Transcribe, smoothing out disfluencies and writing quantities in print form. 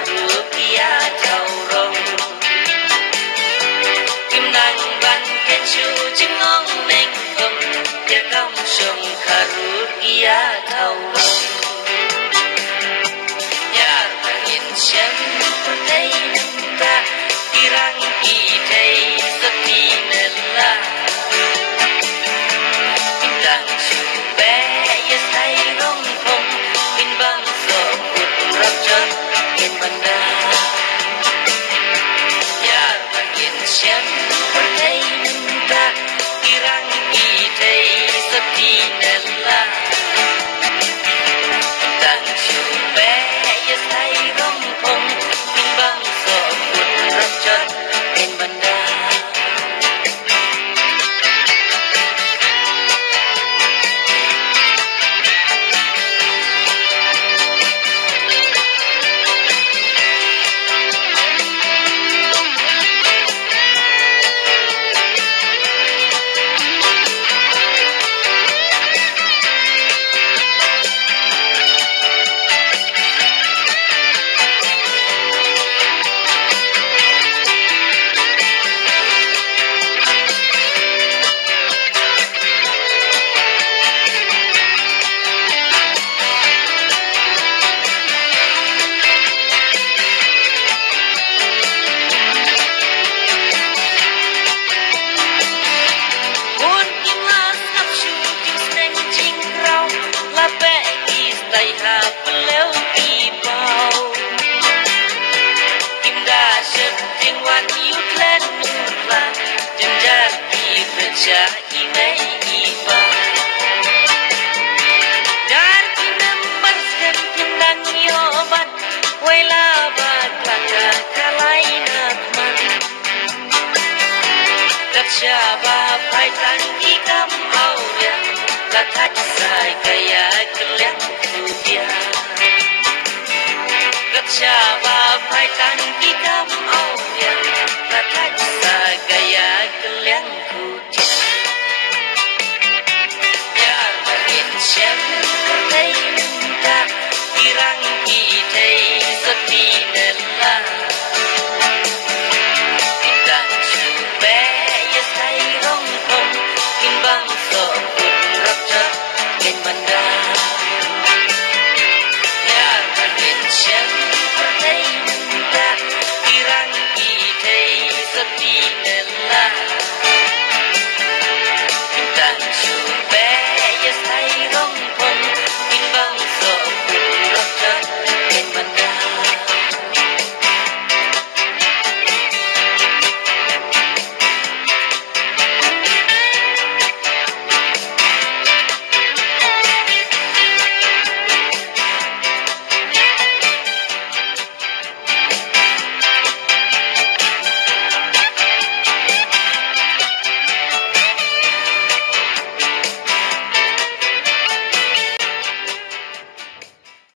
karugia taurong kim nang ban kechu jingong neng kom ya kam shong karugia taurong ya tangin shem putei nanda kirang ki thei sati nella kim dang shu be ya sai rong kom bin bang so put rap chot in banda ya tangin shem putei nanda kirang ki thei sati nella kim dang shu be ya sai rong kom bin bang so put rap chot in banda Siapa paitan ikam aulia la thach sai kaya kelek tu dia siapa paitan ikam